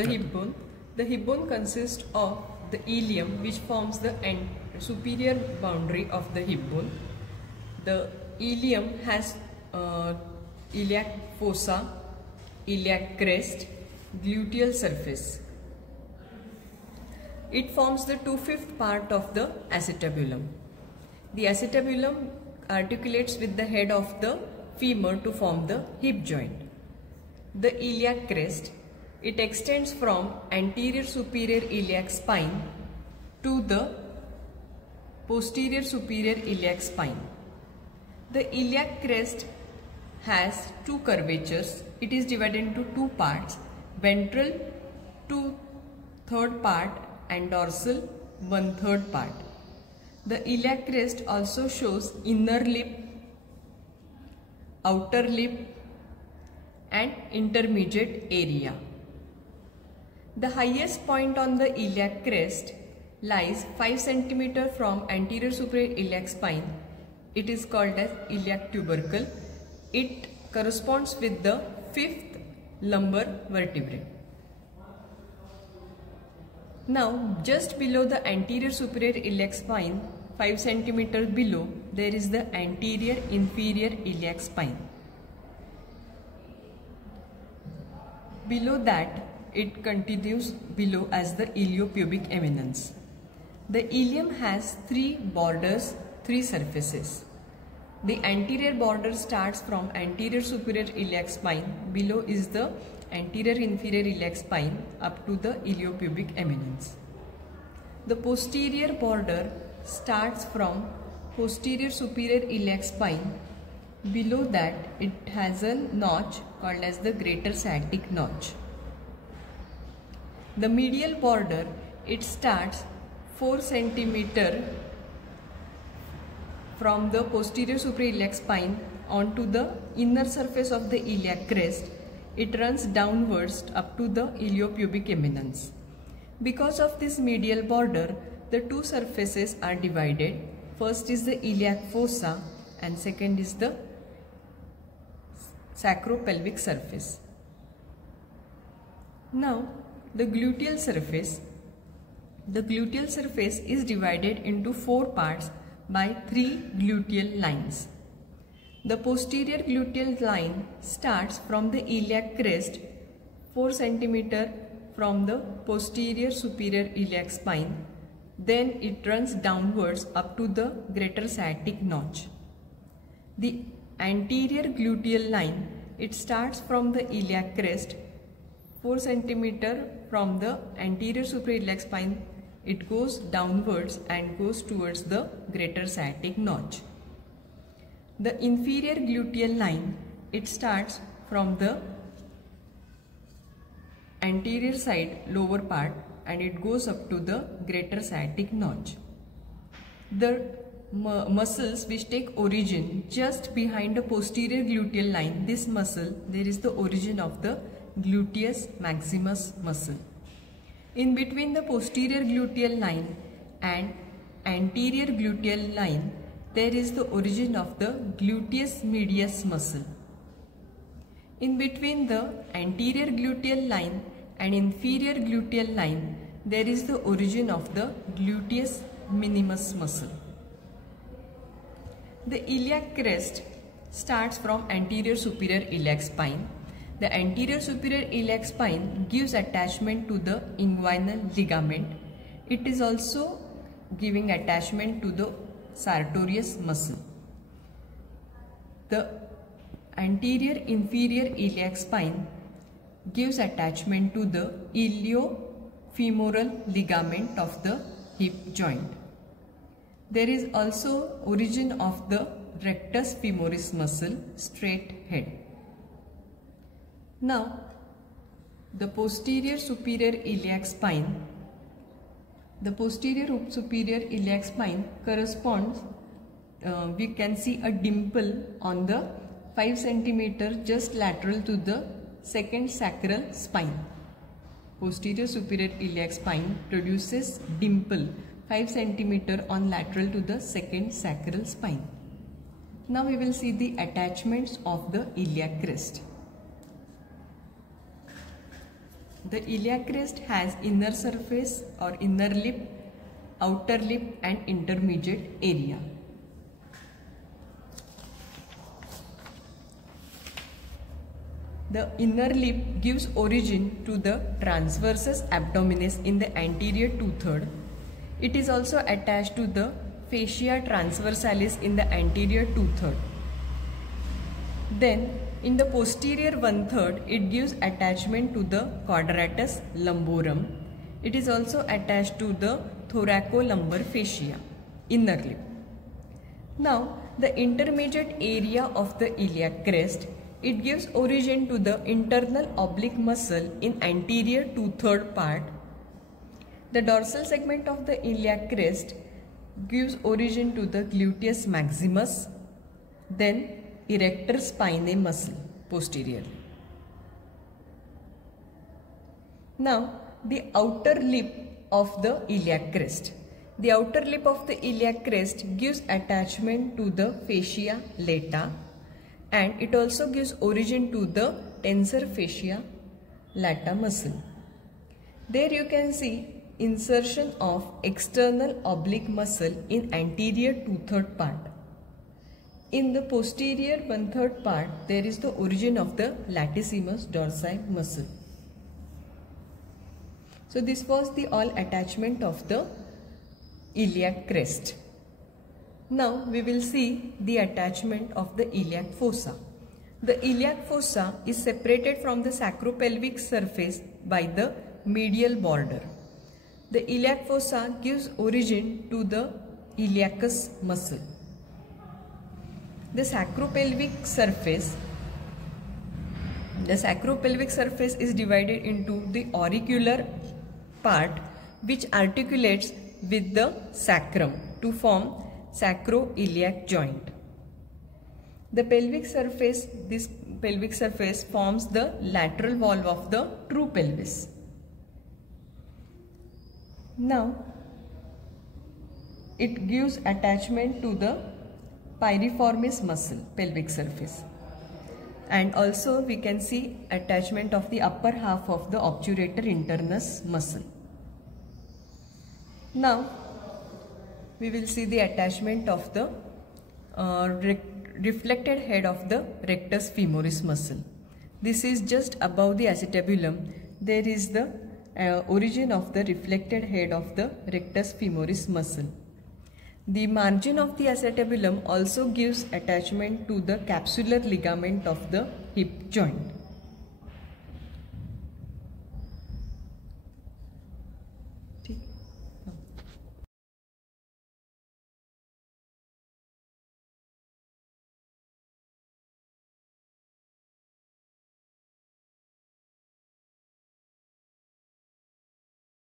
The hip bone. The hip bone consists of the ilium, which forms the superior boundary of the hip bone. The ilium has iliac fossa, iliac crest, gluteal surface. It forms the 2/5 part of the acetabulum. The acetabulum articulates with the head of the femur to form the hip joint. The iliac crest, it extends from anterior superior iliac spine to the posterior superior iliac spine. The iliac crest has two curvatures. It is divided into two parts, ventral 2/3 part and dorsal 1/3 part. The iliac crest also shows inner lip, outer lip and intermediate area. The highest point on the iliac crest lies 5 cm from anterior superior iliac spine. It is called as iliac tubercle. It corresponds with the 5th lumbar vertebrae. Now, just below the anterior superior iliac spine, 5 cm below, there is the anterior inferior iliac spine. Below that, it continues below as the iliopubic eminence. The ilium has 3 borders, 3 surfaces. The anterior border starts from anterior superior iliac spine. Below is the anterior inferior iliac spine up to the iliopubic eminence. The posterior border starts from posterior superior iliac spine. Below that, it has a notch called as the greater sciatic notch. The medial border, it starts 4 cm from the posterior superior iliac spine onto the inner surface of the iliac crest. It runs downwards up to the iliopubic eminence. Because of this medial border, the two surfaces are divided. First is the iliac fossa and second is the sacropelvic surface. Now, the gluteal surface. The gluteal surface is divided into 4 parts by 3 gluteal lines. The posterior gluteal line starts from the iliac crest 4 cm from the posterior superior iliac spine. Then it runs downwards up to the greater sciatic notch. The anterior gluteal line, it starts from the iliac crest 4 cm from the anterior superior iliac spine. It goes downwards and goes towards the greater sciatic notch. The inferior gluteal line, it starts from the anterior side lower part and it goes up to the greater sciatic notch. The muscles which take origin just behind the posterior gluteal line, this muscle, there is the origin of the gluteus maximus muscle. In between the posterior gluteal line and anterior gluteal line, there is the origin of the gluteus medius muscle. In between the anterior gluteal line and inferior gluteal line, there is the origin of the gluteus minimus muscle. The iliac crest starts from anterior superior iliac spine. The anterior superior iliac spine gives attachment to the inguinal ligament. It is also giving attachment to the sartorius muscle. The anterior inferior iliac spine gives attachment to the iliofemoral ligament of the hip joint. There is also origin of the rectus femoris muscle, straight head. Now, the posterior superior iliac spine. The posterior superior iliac spine corresponds, we can see a dimple on the 5 cm just lateral to the second sacral spine. Posterior superior iliac spine produces dimple 5 cm on lateral to the second sacral spine. Now we will see the attachments of the iliac crest. The iliac crest has inner surface or inner lip, outer lip and intermediate area. The inner lip gives origin to the transversus abdominis in the anterior two-third. It is also attached to the fascia transversalis in the anterior two-third. Then in the posterior one-third, it gives attachment to the quadratus lumborum. It is also attached to the thoracolumbar fascia, inner lip. Now, the intermediate area of the iliac crest, it gives origin to the internal oblique muscle in anterior two-third part. The dorsal segment of the iliac crest gives origin to the gluteus maximus, then erector spinae muscle posteriorly. Now, the outer lip of the iliac crest. The outer lip of the iliac crest gives attachment to the fascia lata, and it also gives origin to the tensor fascia lata muscle. There you can see insertion of external oblique muscle in anterior two-third part. In the posterior one-third part, there is the origin of the latissimus dorsi muscle. So this was the all attachment of the iliac crest. Now we will see the attachment of the iliac fossa. The iliac fossa is separated from the sacropelvic surface by the medial border. The iliac fossa gives origin to the iliacus muscle. The sacropelvic surface is divided into the auricular part which articulates with the sacrum to form sacroiliac joint. The pelvic surface, this pelvic surface forms the lateral wall of the true pelvis. Now, it gives attachment to the piriformis muscle, pelvic surface. And also we can see attachment of the upper half of the obturator internus muscle. Now, we will see the attachment of the reflected head of the rectus femoris muscle. This is just above the acetabulum. There is the origin of the reflected head of the rectus femoris muscle. The margin of the acetabulum also gives attachment to the capsular ligament of the hip joint.